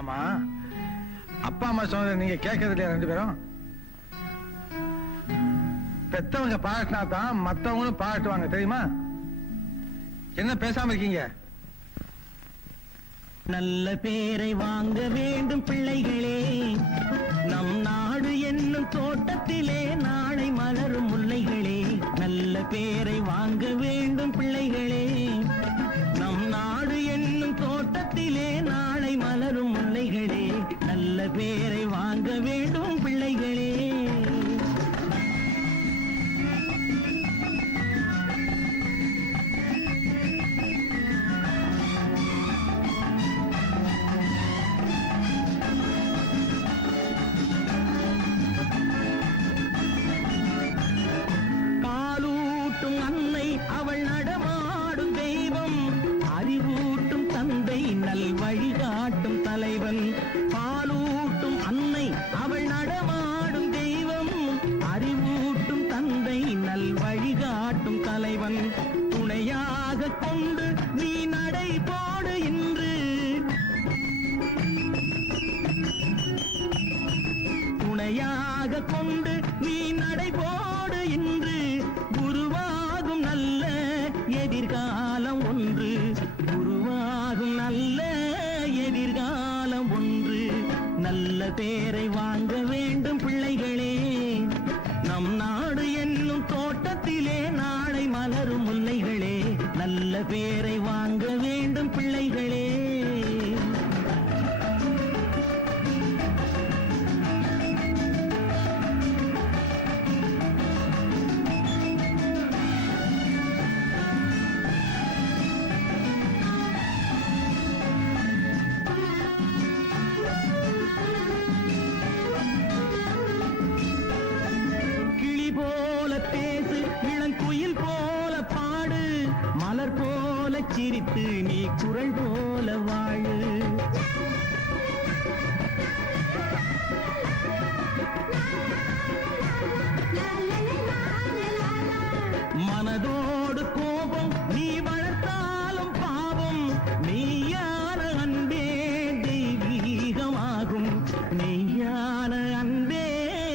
ஆமா. அப்பா அம்மா சொன்னதை நீங்க கேட்கறது இல்லையா ரெண்டு பேரும்? பெத்தவங்க பாராட்டினா தான் மத்தவங்களும் பாராட்டுவாங்க தெரியுமா? என்ன பேசாம இருக்கீங்க? நல்ல பேரை வாங்க வேண்டும் பிள்ளைகளே. நம் நாடு என்னும் தோட்டத்திலே நாளை மலரும் முல்லைகளே. நல்ல பேரை உலகம் துணையாக கொண்டு நீ நடை போடு இன்று. துணையாக கொண்டு நீ நடைபோடு இன்று. உருவாகும் நல்ல எதிர்காலம் ஒன்று. உருவாகும் நல்ல எதிர்காலம் ஒன்று. நல்ல பேரை வாங்க வேண்டும். சிரித்து நீ குரல் போல வாழு. மனதோடு கோபம் நீ வளர்த்தாலும் பாவம் மெய்யான அன்பே தெய்வீகமாகும். மெய்யான அன்பே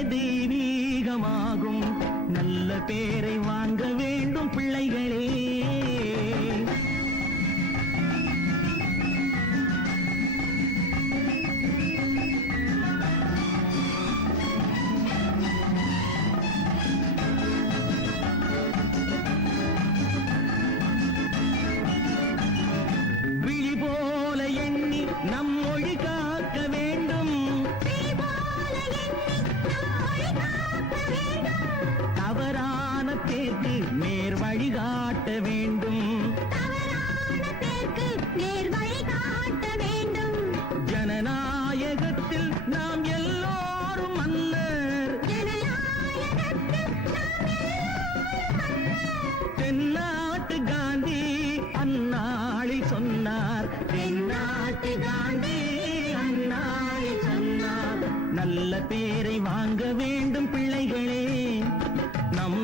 தெய்வீகமாகும். நல்ல பேரை வாங்க வேண்டும் பிள்ளைகளே. வழிகாட்ட வேண்டும். ஜனநாயகத்தில் நாம் எல்லோரும் மன்னர். தென்னாட்டு காந்தி அந்நாளில் சொன்னார். தென்னாட்டு காந்தி அந்நாளில் சொன்னார். நல்ல பேரை வாங்க வேண்டும் பிள்ளைகளே. நம்